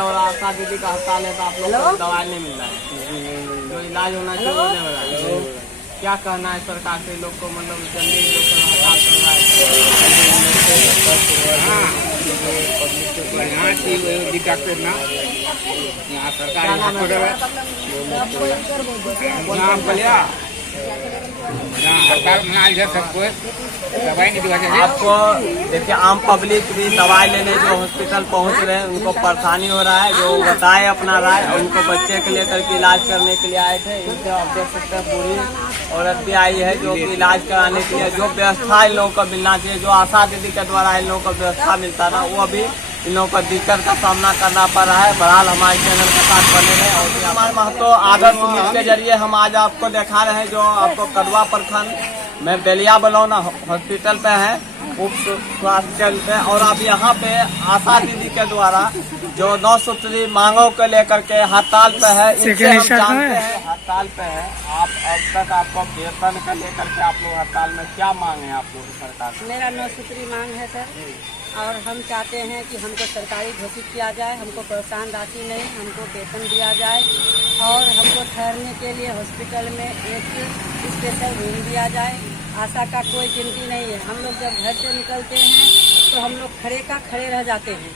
और आशा दीदी का हड़ताल है तो आप लोग को दवाई नहीं मिल रहा है, जो इलाज होना चाहिए वो नहीं हो रहा है। क्या कहना है सरकार से, लोग को मतलब जल्दी लोग को हड़ताल करवाए। आपको देखिए आम पब्लिक भी दवाई लेने जो हॉस्पिटल पहुंच रहे हैं उनको परेशानी हो रहा है, जो बताए अपना राय, उनको बच्चे के लेकर के इलाज करने के लिए आए थे। इनसे आप देख सकते हैं पूरी औरत भी आई है जो कि इलाज कराने के लिए जो व्यवस्था इन लोगों को मिलना चाहिए, जो आशा दीदी के द्वारा इन लोगों को व्यवस्था मिलता था वो अभी इन लोगों को दिक्कत का सामना करना पड़ रहा है। बहरहाल हमारे चैनल के साथ बने रहे और हमारे महतो आदर्श न्यूज के जरिए हम आज आपको दिखा रहे हैं जो आपको कदवा प्रखंड में बेलिया बलौना हॉस्पिटल पे है, उप स्वास्थ्य केंद्र पे, और अब यहाँ पे आशा दीदी के द्वारा जो 9 सूत्री मांगों को लेकर के हड़ताल पे है, इनसे हम जानते हैं हड़ताल पे है। आप अब तक आपको वेतन को लेकर के आप लोग हड़ताल में क्या मांग है आप लोग सरकार से? मेरा 9 सूत्री मांग है सर, और हम चाहते हैं कि हमको सरकारी घोषित किया जाए, हमको प्रोत्साहन राशि नहीं, हमको वेतन दिया जाए और हमको ठहरने के लिए हॉस्पिटल में एक स्पेशल रूम दिया जाए। आशा का कोई गिनती नहीं है। हम लोग जब घर से निकलते हैं तो हम लोग खड़े का खड़े रह जाते हैं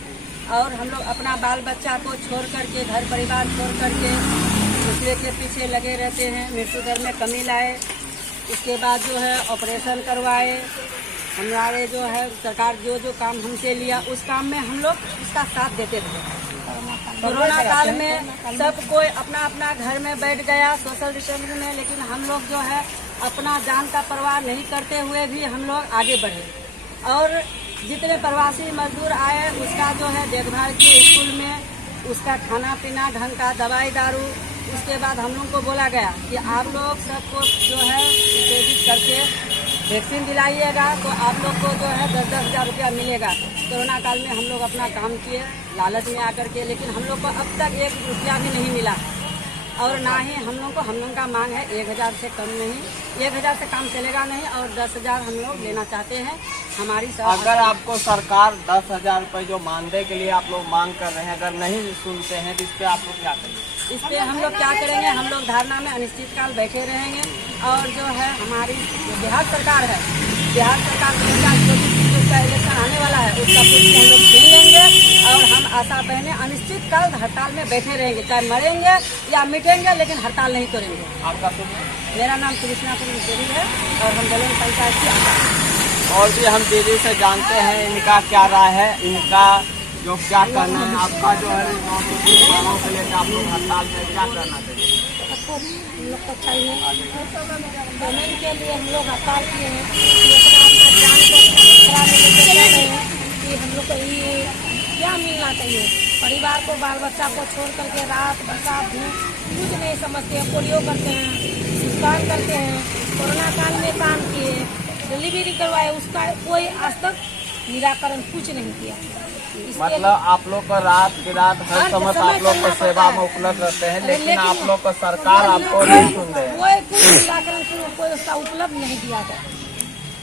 और हम लोग अपना बाल बच्चा को छोड़ करके, घर परिवार छोड़ करके दूसरे के पीछे लगे रहते हैं। मृत्यु दर में कमी लाए, उसके बाद जो है ऑपरेशन करवाए। हमारे जो है सरकार जो काम हमसे लिया उस काम में हम लोग उसका साथ देते थे। कोरोना काल में सब कोई अपना अपना घर में बैठ गया सोशल डिस्टेंसिंग में, लेकिन हम लोग जो है अपना जान का परवाह नहीं करते हुए भी हम लोग आगे बढ़े और जितने प्रवासी मजदूर आए उसका जो है देखभाल किए, स्कूल में उसका खाना पीना ढंग का, दवाई दारू। उसके बाद हम लोग को बोला गया कि आप लोग सबको जो है प्रेरित करके वैक्सीन दिलाइएगा तो आप लोग को जो है 10-10 हज़ार रुपया मिलेगा। कोरोना काल में हम लोग अपना काम किए लालच में आकर के, लेकिन हम लोग को अब तक 1 रुपया भी नहीं मिला और ना ही हम लोग का मांग है 1,000 से कम नहीं, 1,000 से काम चलेगा नहीं और 10,000 हम लोग लेना चाहते हैं। हमारी अगर आपको सरकार 10,000 रुपये जो मानदेय के लिए आप लोग मांग कर रहे हैं अगर नहीं सुनते हैं तो इस पर आप लोग क्या करेंगे? इस पे हम लोग क्या करेंगे, हम लोग धरना में अनिश्चितकाल बैठे रहेंगे और जो है हमारी बिहार सरकार है, बिहार सरकार 2024 का इलेक्शन आने वाला है, उसका कुछ हम लोग छीन लेंगे और हम आशा बहने अनिश्चितकाल हड़ताल में बैठे रहेंगे, चाहे मरेंगे या मिटेंगे लेकिन हड़ताल नहीं करेंगे। आपका मेरा नाम कृष्णा देवी है और हम बलौन पंचायत की आशा है। और भी हम दीदी से जानते हैं इनका क्या राय है, इनका जो क्या करना है। आपका जो है मांगों के लेकर आप लोग हड़ताल में क्या करना चाहिए? हम लोग को चाहिए जमीन के लिए हम लोग हड़ताल किए हैं कि अपना जान को खतरा में लेकर जा रहे हैं कि हम लोग को ये क्या मिलना चाहिए। परिवार को, बाल बच्चा को छोड़ करके रात बरसात धूप कुछ नहीं समझते हैं, पोलियो करते हैं, भुगतान करते हैं। कोरोना काल में काम किए, डिलीवरी करवाए, उसका कोई आज तक निराकरण कुछ नहीं किया। मतलब आप लोग को रात बिरात हर समय आप लोग को सेवा में उपलब्ध रहते हैं, लेकिन आप लोग को सरकार आपको नहीं सुन रहे हैं। कोई कुछ निराकरण कोई उसका उपलब्ध नहीं दिया गया।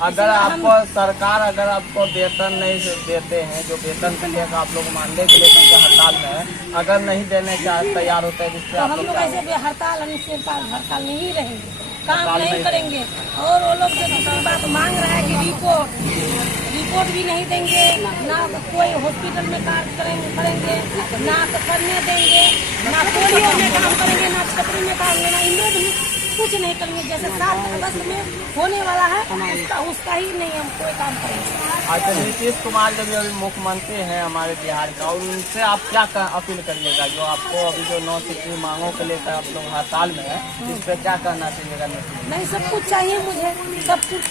अगर आपको सरकार अगर आपको वेतन नहीं देते हैं, जो वेतन के लिए आप लोग मानदेय के लिए क्योंकि हड़ताल में है, अगर नहीं देने के तैयार होते हैं जिससे हम लोग ऐसे हड़ताल हड़ताल नहीं रहेंगे, काम नहीं करेंगे। और वो लोग जो बात मांग रहा है कि रिपोर्ट भी नहीं देंगे, ना कोई हॉस्पिटल में कार्य करेंगे, ना तो करने देंगे, ना पोलियो में काम करेंगे, ना छतरी में काम लेना, इन लोग भी कुछ नहीं करेंगे। जैसे 7 अगस्त में होने वाला है उसका ही नहीं हम कोई काम करेंगे। अच्छा, नीतीश कुमार जब अभी मुख्यमंत्री हैं हमारे बिहार का, और उनसे आप क्या अपील करिएगा जो आपको अभी जो 9 सूत्री मांगों के लेकर आप लोग हड़ताल में है, इस पर क्या करना चाहिएगा? नहीं, सब कुछ चाहिए मुझे, सब कुछ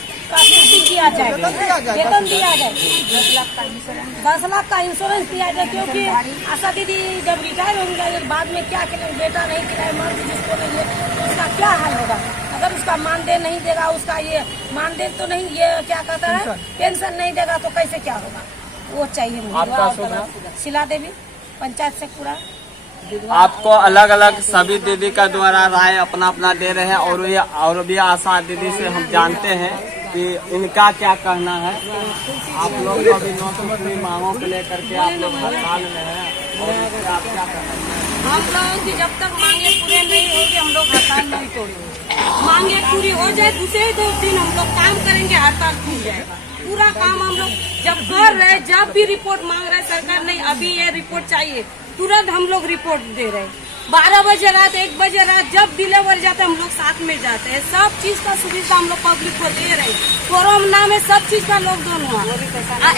किया जाए, वेतन दिया जाए, 10 लाख का इंश्योरेंस दिया जाए, क्योंकि आशा दीदी जब रिटायर हो जाएगी बाद में क्या करेंगे, बेटा नहीं खिलाए मर्द जिसको नहीं है तो उसका क्या हाल होगा। अगर उसका मानदेय नहीं देगा, उसका ये मानदेय तो नहीं, ये क्या कहता है पेंशन नहीं देगा तो कैसे क्या होगा, वो चाहिए मुझे। आपका शीला देवी, पंचायत से पूरा आपको अलग अलग सभी दीदी का द्वारा राय अपना अपना दे रहे हैं और ये और भी आशा दीदी से हम जानते हैं कि इनका क्या कहना है। आप लोग अभी 9 मांगों को लेकर के आप लोग हड़ताल में हैं और इससे आप क्या कहना है? हम लोगों की जब तक मांगे पूरे नहीं होगी हम लोग हड़ताल नहीं तोड़ेंगे। मांगे पूरी हो जाए दूसरे 2 दिन हम लोग काम करेंगे, हड़ताल टूट जाएगा। पूरा काम हम लोग जब कर रहे, जब भी रिपोर्ट मांग रहे सरकार नहीं अभी ये रिपोर्ट चाहिए, तुरंत हम लोग रिपोर्ट दे रहे। 12 बजे रात 1 बजे रात जब डिलीवर जाते हैं हम लोग साथ में जाते हैं। सब चीज का सुविधा हम लोग पब्लिक को दे रहे। कोरोना में सब चीज का लॉकडाउन हुआ,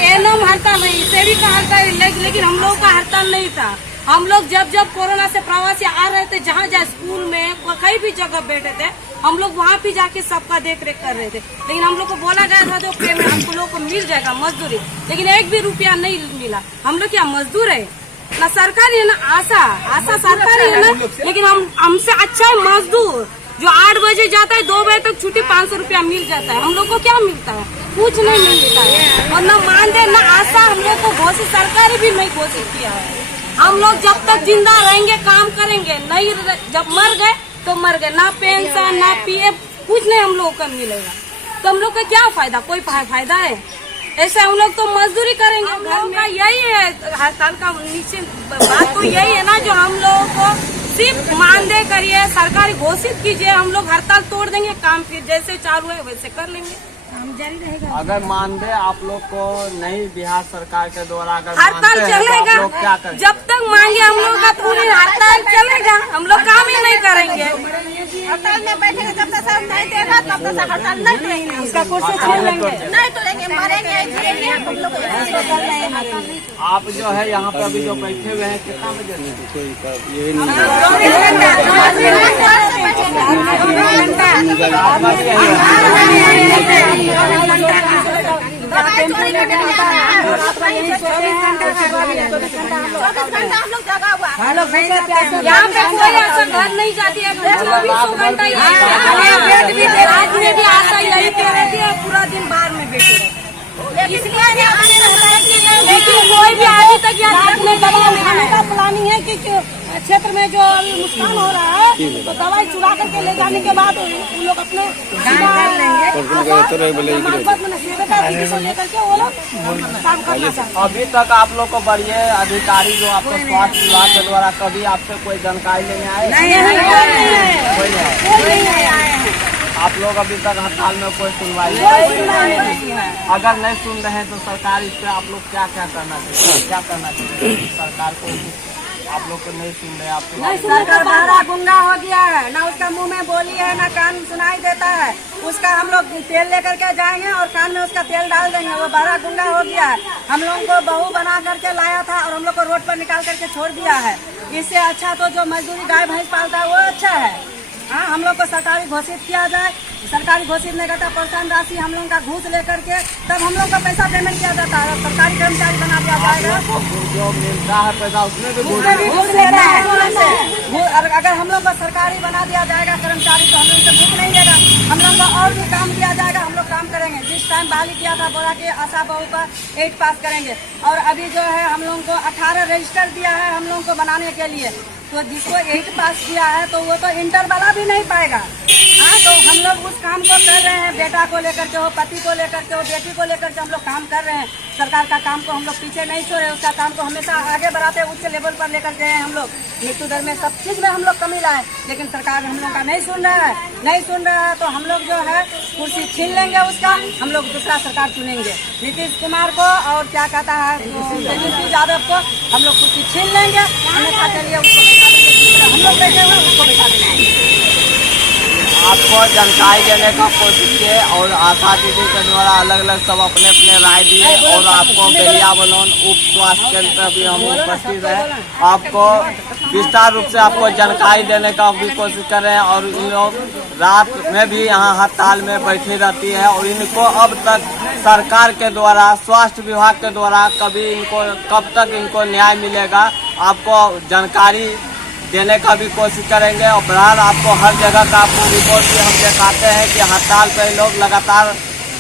एनम हड़ताल नहीं, सेविका हड़ताल, लेकिन हम लोग का हड़ताल नहीं था। हम लोग जब कोरोना से प्रवासी आ रहे थे, जहाँ स्कूल में कहीं भी जगह बैठे थे हम लोग वहाँ भी जाके सबका देख रेख कर रहे थे। लेकिन हम लोग को बोला गया था जो पेमेंट हमको लोग को मिल जाएगा मजदूरी, लेकिन 1 भी रुपया नहीं मिला। हम लोग क्या मजदूर है ना, सरकारी है ना, आशा सरकारी है ना, लेकिन हमसे अच्छा है मजदूर जो 8 बजे जाता है 2 बजे तक छुट्टी 500 रुपया मिल जाता है। हम लोग को क्या मिलता है? कुछ नहीं मिलता है। और न मानदेय न आशा हम लोग को घोषित सरकार भी नहीं घोषित किया है। हम लोग जब तक जिंदा रहेंगे काम करेंगे, नहीं जब मर गए तो मर गए। ना पेंशन ना पीएफ कुछ नहीं हम लोग को मिलेगा, तो हम लोग का क्या फायदा? कोई फायदा है? ऐसे हम लोग तो मजदूरी करेंगे। हम लोग का यही है हड़ताल का नीचे बात तो यही है ना, जो हम लोगों को सिर्फ मानदेय करिए, सरकारी घोषित कीजिए, हम लोग हड़ताल तोड़ देंगे, काम फिर जैसे चालू है वैसे कर लेंगे, काम जारी रहेगा। अगर मानदेय आप लोग को नहीं बिहार सरकार के द्वारा अगर हड़ताल चलेगा, आप लोग क्या करेंगे? जब तक मांगे हम लोग का पूरी हड़ताल चलेगा, हम लोग काम ही नहीं करेंगे। हड़ताल में बैठेंगे जब तक सब नहीं देगा तब तक हड़ताल नहीं करेंगे। उसका कुर्सी छीन लेंगे, नहीं तो लेंगे, मरेंगे जिएंगे हम लोग को आप जो है यहाँ पे अभी जो बैठे हुए हैं कितना बजे यहाँ पे कोई ऐसा घर नहीं जाती है, 24 घंटा आज में भी आता यही पे रहती है, पूरा दिन बाहर में बैठे रहते। लेकिन कोई भी अभी तक यहाँ देखने खाने का प्लानिंग है कि क्षेत्र में जो नुकसान हो रहा है तो दवाई चुरा करके ले जाने के बाद उन लोग अपने लेकर के वो लोग काम करना चाहते हैं। अभी तक आप लोग को बढ़िया अधिकारी जो आपको स्वास्थ्य विभाग के द्वारा कभी आपसे कोई जानकारी लेने आए? कोई नहीं। आप लोग अभी तक हड़ताल में कोई सुनवाई नहीं। अगर नहीं सुन रहे हैं तो सरकार इस पे आप लोग क्या करना चाहिए? सरकार को आप लोग को नहीं सुन रहे, आपको सरकार बहरा गुंगा हो गया है, ना उसका मुंह में बोली है ना कान सुनाई देता है। उसका हम लोग तेल लेकर के जाएंगे और कान में उसका तेल डाल देंगे, वो बहरा गुंगा हो गया है। हम लोग को बहू बना करके लाया था और हम लोग को रोड पर निकाल करके छोड़ दिया है। इससे अच्छा तो जो मजदूरी गाय भैंस पालता है वो अच्छा है। हाँ, हम लोग को सरकारी घोषित किया जाए, सरकारी घोषित नहीं करता प्रोत्साहन राशि हम लोग का घूस लेकर के तब हम लोग का पैसा पेमेंट किया जाता है। सरकारी कर्मचारी बना दिया जाएगा, जो मिलता है पैसा उसमें भी घूस लेता है। अगर हम लोग को सरकारी बना दिया जाएगा कर्मचारी तो हम लोग से घूस नहीं देगा, हम लोग को और भी काम दिया जाएगा, हम लोग काम करेंगे। जिस टाइम बहाली किया था बोला कि आशा बहू का 8 पास करेंगे, और अभी जो है हम लोग को 18 रजिस्टर दिया है हम लोग को बनाने के लिए, तो जिसको 8 पास किया है तो वो तो इंटर वाला भी नहीं पाएगा। हाँ, तो हम लोग उस काम को कर रहे हैं, बेटा को लेकर के हो, पति को लेकर के हो, बेटी को लेकर के हम लोग काम कर रहे हैं। सरकार का काम को हम लोग पीछे नहीं छोड़े, उसका काम को हमेशा आगे बढ़ाते उच्च लेवल पर लेकर गए हैं। हम लोग मृत्यु दर में सब चीज में हम लोग कमी लाए, लेकिन सरकार हम लोग का नहीं सुन रहा है तो हम लोग जो है कुर्सी छीन लेंगे उसका, हम लोग दूसरा सरकार चुनेंगे। नीतीश कुमार को और क्या कहता है तेजस्वी यादव को हम लोग कुर्सी छीन लेंगे, अन्यथा चलिए उसको बैठा देंगे, हम लोग बैठे हुए उसको बैठा देंगे। आपको जानकारी देने का कोशिश किए और आशा दीदी के द्वारा अलग अलग सब अपने अपने राय दिए और आपको बेलिया बनौन उप स्वास्थ्य केंद्र पर भी हम उपस्थित हैं। आपको विस्तार रूप से आपको जानकारी देने का भी कोशिश कर रहे हैं और इन लोग रात में भी यहाँ हड़ताल में बैठी रहती है और इनको अब तक सरकार के द्वारा स्वास्थ्य विभाग के द्वारा कब तक इनको न्याय मिलेगा आपको जानकारी देने का भी कोशिश करेंगे। और बहरहाल आपको हर जगह का आपको रिपोर्ट भी हम दिखाते हैं कि हड़ताल पे लोग लगातार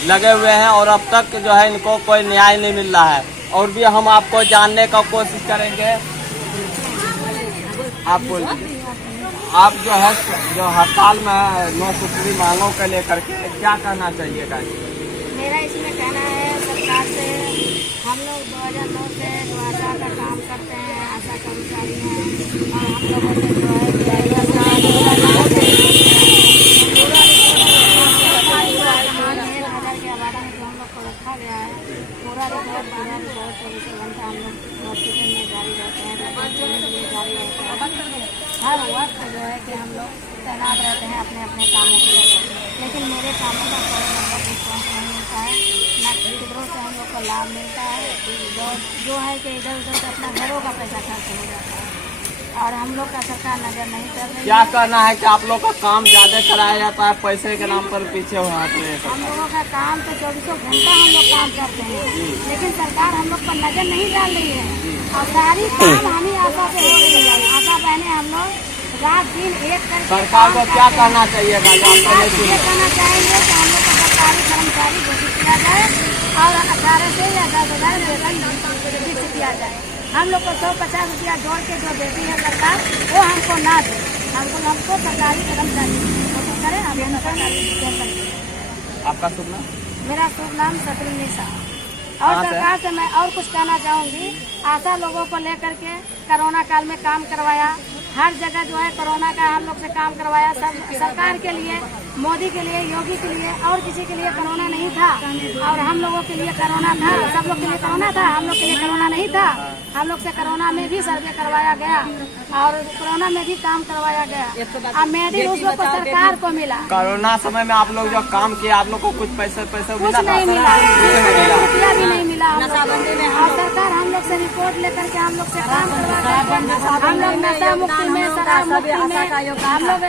लगे हुए हैं और अब तक जो है इनको कोई न्याय नहीं मिल रहा है। और भी हम आपको जानने का कोशिश करेंगे। आप जो है जो हड़ताल में 9 सूत्री मांगों को लेकर के क्या कहना चाहिएगा? मेरा इसमें कहना है सरकार से, हम लोग 2009 से जो आशा का काम करते हैं, आशा कर्मचारी हैं, और हम लोगों से जो है के आवारा में जो हम लोग को रखा गया है, पूरा रिपोर्ट 24 घंटा हम लोग हॉस्पिटल में जारी रहते हैं, जारी रहते हैं। हर वक्त जो है कि हम लोग तैनात रहते हैं अपने अपने कामों के लिए, लेकिन मेरे कामों का कोई मतलब रिस्पॉन्स नहीं मिलता है, न किधरों से हम लोग को लाभ मिलता है। जो है कि इधर उधर से अपना घरों का पैसा खर्च हो जाता है और हम लोग का सरकार नजर नहीं कर रही है। क्या करना है कि आप लोग का काम ज्यादा कराया जाता है, पैसे के नाम पर पीछे हो जाते हैं? हम लोगों का काम तो 24 घंटा हम लोग काम करते हैं, लेकिन सरकार हम लोग पर नजर नहीं डाल रही है और सारी काम हम ही आशा से हो रही है। आशा बहने हम लोग रात दिन एक करके सरकार को क्या करना चाहिए? ये कहना चाहेंगे कि हम लोग को सरकारी कर्मचारी घोषित किया जाए और 18 से या 10,000 वेतन फिक्स किया जाए। हम लोग को 150 रुपया जोड़ के जो देती है सरकार, वो हमको ना दे। हमको सरकारी कर्मचारी घोषित करें, हम सरकारी। आपका शुभ नाम? मेरा शुभ नाम शत्रुनिशा। और सरकार से मैं और कुछ कहना चाहूँगी, आशा लोगों को लेकर के कोरोना काल में काम करवाया, हर जगह जो है कोरोना का हम लोग से काम करवाया। सब सरकार के लिए, मोदी के लिए, योगी के लिए और किसी के लिए कोरोना नहीं था और हम लोगों के लिए कोरोना था। सब लोग के लिए कोरोना था, हम लोग के लिए कोरोना नहीं था। हम लोग से कोरोना में भी सर्वे करवाया गया और कोरोना में भी काम करवाया गया और मेडिकल उस लोग को सरकार को मिला। कोरोना समय में आप लोग जो काम किए, आप लोग को कुछ पैसे कुछ मिला था? नहीं मिला, रुपया भी नहीं मिला। और सरकार हम लोग से रिपोर्ट लेकर के हम लोग से काम करवा, हम लोग नशा मुक्ति में, शराब मुक्ति में, हम लोग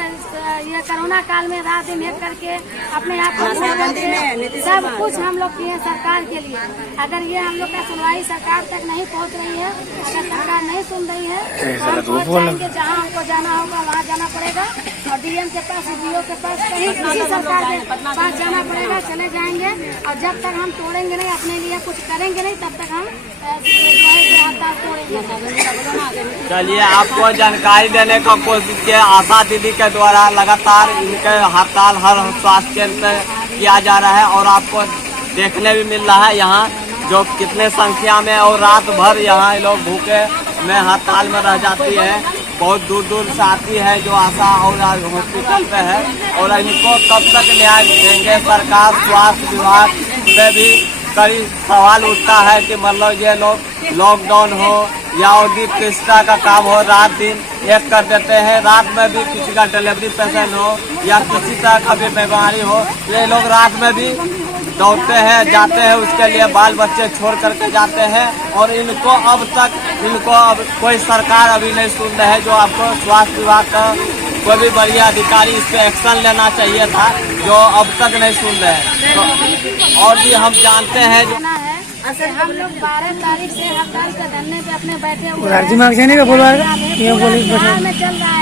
ये कोरोना काल में रात दिन एक करके अपने आप को सब कुछ हम लोग किए सरकार के लिए। अगर ये हम लोग का सुनवाई सरकार तक नहीं पहुंच रही है, अगर सरकार नहीं सुन रही है, तो हम पहुंच जाएंगे जहाँ हमको जाना होगा वहाँ जाना पड़ेगा और डीएम के पास, डीओ के पास, कहीं किसी सरकार के पास जाना पड़ेगा। चले जाएंगे और जब तक हम तोड़ेंगे नहीं, अपने लिए कुछ करेंगे नहीं, तब तक हम हड़ताल तोड़ेंगे। चलिए, आपको जानकारी देने का कोशिश किया आशा दीदी के द्वारा। लगातार इनके हड़ताल हर स्वास्थ्य केंद्र पे किया जा रहा है और आपको देखने भी मिल रहा है यहाँ जो कितने संख्या में और रात भर यहाँ लोग भूखे में हड़ताल में रह जाती है। बहुत दूर दूर से आती है जो आशा और हॉस्पिटल पे है और इनको कब तक न्याय देंगे सरकार? स्वास्थ्य विभाग पे भी कई सवाल उठता है कि मतलब ये लोग लॉकडाउन हो या औद्योगिक प्रतिष्ठा का काम हो, रात दिन एक कर देते हैं। रात में भी किसी का डिलीवरी पेशेंट हो या किसी तरह का भी बीमारी हो, ये लोग रात में भी दौड़ते हैं, जाते हैं, उसके लिए बाल बच्चे छोड़ करके जाते हैं और इनको अब कोई सरकार अभी नहीं सुन रही है। जो आपको स्वास्थ्य विभाग का कोई भी बढ़िया अधिकारी इस पे एक्शन लेना चाहिए था, जो अब तक नहीं सुन रहे हैं। तो और भी हम जानते हैं हम लोग 12 तारीख से हड़ताल के धरने पे अपने बैठे हुए बिहार में चल रहा है।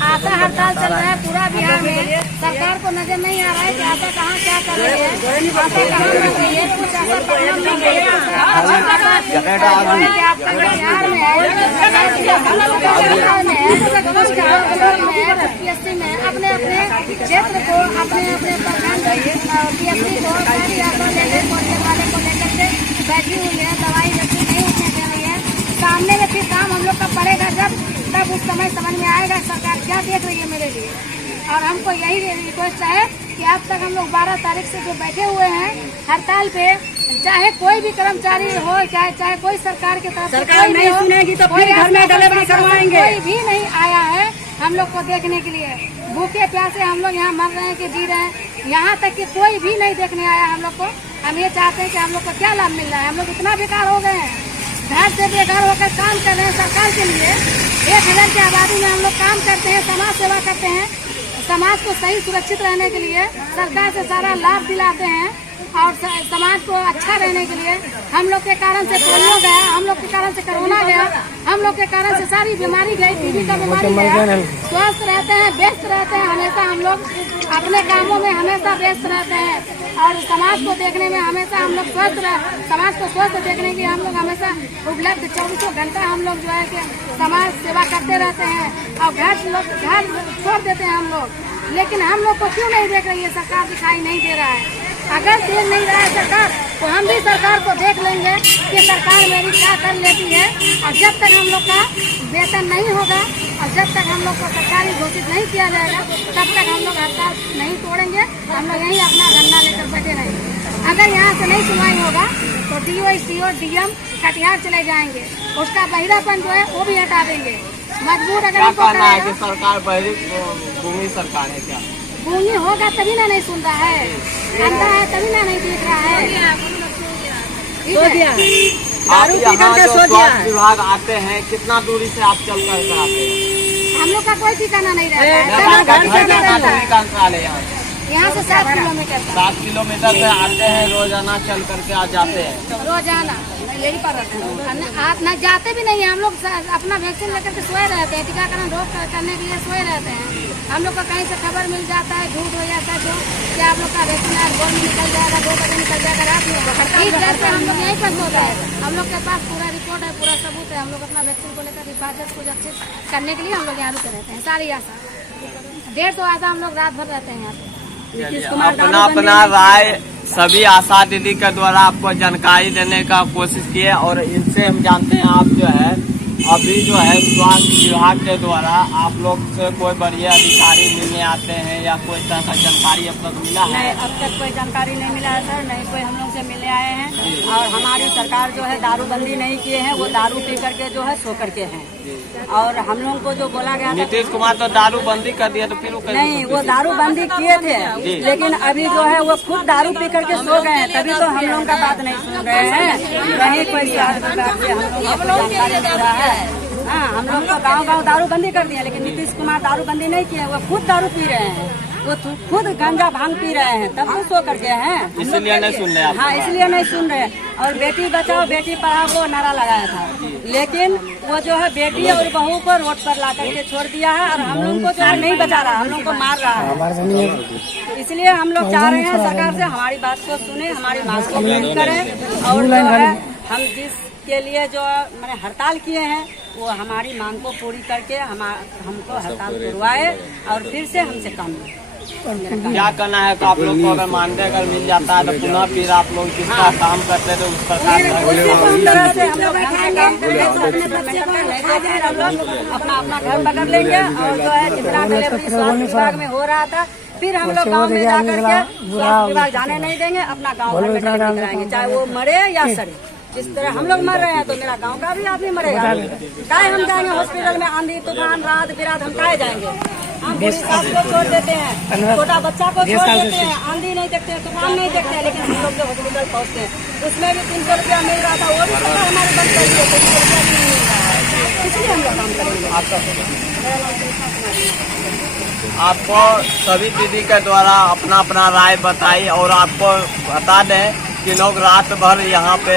आशा हड़ताल चल रहा है पूरा बिहार में। सरकार को नजर नहीं आ रहा है कि आशा कहाँ क्या कर रही है, आशा कहाँ कर रही है। कुछ आशा बिहार में है, PSC में अपने अपने क्षेत्र को, अपने अपने प्रखंड PSC को सारी आशा लेने को लेकर के बैठी हुई है। दवाई जैसी नहीं उठने दे रही है। सामने में फिर काम हम लोग का पड़ेगा तब उस समय समझ में आएगा सरकार क्या देख रही है मेरे लिए। और हमको यही रिक्वेस्ट है कि अब तक हम लोग 12 तारीख से जो बैठे हुए हैं हड़ताल पे, चाहे कोई भी कर्मचारी हो, चाहे कोई सरकार की तरफ सरकार नहीं सुनेगी तो फिर घर में डिलीवरी करवाएंगे। कोई भी नहीं आया है हम लोग को देखने के लिए। भूखे प्यासे हम लोग यहाँ मर रहे हैं कि जी रहे हैं, यहाँ तक कि कोई भी नहीं देखने आया हम लोग को। हम ये चाहते हैं कि हम लोग को क्या लाभ मिल रहा है। हम लोग इतना बेकार हो गए हैं, घर से बेकार होकर काम कर रहे हैं सरकार के लिए। 1000 की आबादी में हम लोग काम करते हैं, समाज सेवा करते हैं, समाज को सही सुरक्षित रहने के लिए सरकार से सारा लाभ दिलाते हैं और समाज को अच्छा रहने के लिए। हम लोग के कारण से पोलियो गया, हम लोग के कारण से कोरोना गया, हम लोग के कारण से सारी बीमारी गई, टीबी का बीमारी गया। स्वस्थ रहते हैं, व्यस्त रहते हैं, हमेशा हम लोग अपने कामों में हमेशा व्यस्त रहते हैं और समाज को देखने में हमेशा हम लोग समाज को स्वस्थ देखने के हम लोग हमेशा उपलब्ध 24 घंटा हम लोग जो है कि समाज सेवा करते रहते हैं और घर छोड़ देते हैं हम लोग। लेकिन हम लोग को क्यों नहीं देख रही है सरकार? दिखाई नहीं दे रहा है। अगर दे नहीं रहा है सरकार तो हम भी सरकार को देख लेंगे कि सरकार मेरी क्या कर लेती है। और जब तक हम लोग का वेतन नहीं होगा और जब तक हम लोग को सरकारी घोषित नहीं किया जाएगा तब तक हम लोग हड़ताल नहीं तोड़ेंगे। हम लोग यहीं अपना धरना लेकर बैठे रहेंगे। अगर यहाँ से नहीं सुनवाई होगा तो DO, SDO, DM कटिहार चले जाएंगे। उसका बहिरापन जो है वो भी हटा देंगे। मजबूर अगर क्या हमको कहना है कि करेगा, सरकार बहरी भूमि सरकार है क्या? भूमि होगा तभी ना नहीं सुन रहा है, अंधा है तभी ना नहीं दिख रहा है। ठीक है? आप यहाँ जो स्वास्थ्य विभाग आते हैं कितना दूरी से आप चल कर आते हैं? हम लोग का कोई ठिकाना नहीं रहता है। घर से कितना दूरी का अंतराल है यहाँ से 7 किलोमीटर तक 7 किलोमीटर से आते हैं, रोजाना चल करके आ जाते हैं। रोजाना यही पर रहते हैं। आप न जाते भी नहीं हैं। हम लोग अपना वैक्सीन लेकर के सोए रहते हैं, टीकाकरण रोग करने के लिए सोए रहते हैं। हम लोग को कहीं से खबर मिल जाता है, झूठ हो जाता है जो कि आप लोग का वैक्सीन आज भोर में निकल जाएगा, 2 बजे निकल जाएगा, रात में। इस डर से हम लोग यहीं पर सो रहे हैं। हम लोग के पास पूरा रिपोर्ट है, पूरा सबूत है। हम लोग अपना वैक्सीन को लेकर हिफाजत को अच्छे करने के लिए हम लोग यहाँ रुके रहते हैं। सारी आशा 150 आशा हम लोग रात भर रहते हैं यहाँ पे। अपना अपना राय सभी आशा दीदी के द्वारा आपको जानकारी देने का कोशिश की है। और इनसे हम जानते हैं आप जो है अभी जो है स्वास्थ्य विभाग के द्वारा आप लोग से कोई बढ़िया अधिकारी मिलने आते हैं या कोई तरह का जानकारी अब तक मिला है? नहीं, अब तक कोई जानकारी नहीं मिला है सर, नहीं कोई हम लोग से मिलने आए हैं। और हमारी सरकार जो है दारूबंदी नहीं किए हैं, वो दारू पी करके जो है सो करके हैं। और हम लोग को जो बोला गया था नीतीश कुमार तो दारूबंदी कर दिया, तो फिर वो नहीं, वो दारूबंदी किए थे, लेकिन अभी जो है वो खुद दारू पी करके सो गए हैं। तभी तो हम लोगों का बात नहीं सुन रहे हैं। वही कोई स्वास्थ्य विभाग से हम लोग को जानकारी दे रहा है। हाँ, हम लोग तो गाँव दारूबंदी कर दिया, लेकिन नीतीश कुमार दारूबंदी नहीं किए, वो खुद दारू पी रहे हैं। वो खुद गांजा भांग पी रहे हैं, तब तो सो करके हैं। इसलिए नहीं सुन रहे? हाँ, इसलिए नहीं सुन रहे। और बेटी बचाओ बेटी पढ़ाओ को नारा लगाया था, लेकिन वो जो है बेटी और बहू को रोड पर ला करके छोड़ दिया है। और हम लोग को जो है नहीं बचा रहा, हम लोग को मार रहा है। इसलिए हम लोग चाह रहे हैं सरकार से हमारी बात को सुने, हमारी मांग को पूरी करें। और जो है हम जिसके लिए जो मैंने हड़ताल किए हैं वो हमारी मांग को पूरी करके हमको हड़ताल करवाए और फिर से हमसे काम लें। क्या करना है कि आप लोग को अगर मानदेय अगर मिल जाता है तो पुनः फिर आप लोग जिसका काम करते थे उस प्रकार अपना अपना घर पकड़ लेंगे। और जो है जितना डिलीवरी स्वास्थ्य विभाग में हो रहा था फिर हम लोग गाँव में जाकर के स्वास्थ्य विभाग जाने नहीं देंगे, अपना गाँव में कराएंगे, चाहे वो मरे या सड़े। जिस तरह हम लोग मर रहे हैं तो मेरा गांव का भी आदमी मरेगा। काहे हम जाएंगे हॉस्पिटल में, आंधी तूफान रात बिरात हम काहे जाएंगे? हम पुलिस को छोड़ देते हैं, छोटा बच्चा को छोड़ देते हैं, आंधी नहीं देखते हैं, तूफान नहीं देखते हैं, लेकिन हम लोग जो हॉस्पिटल पहुँचते हैं उसमें भी 300 रुपया मिल रहा था, वो भी सरकार हमारी बंद कर दी, 300 रुपया भी नहीं मिल रहा है। इसलिए हम लोग काम करेंगे। आपको सभी दीदी के द्वारा अपना अपना राय बताई। और आपको बता दें कि लोग रात भर यहाँ पे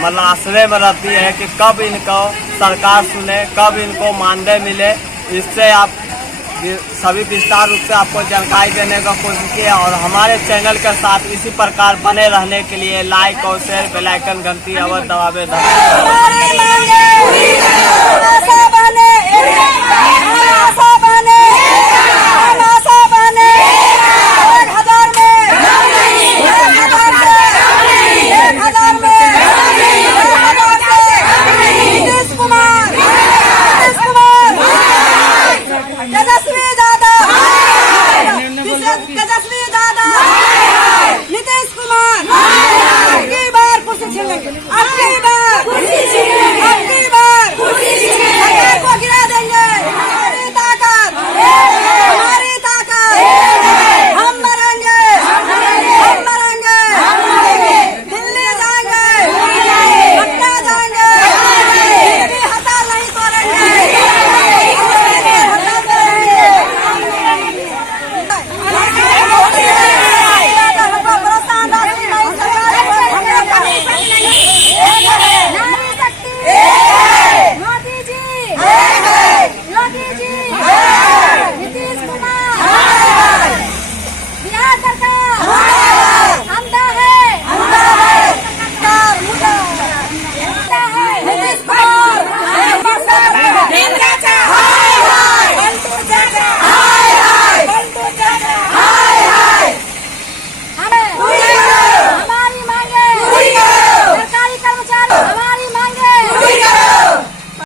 मतलब आश्रय में रहती है कि कब इनको सरकार सुने, कब इनको मानदेय मिले। इससे आप सभी विस्तार रूप से आपको जानकारी देने का कोशिश की है। और हमारे चैनल के साथ इसी प्रकार बने रहने के लिए लाइक और शेयर बेल आइकन घंटी अवश्य दबावे।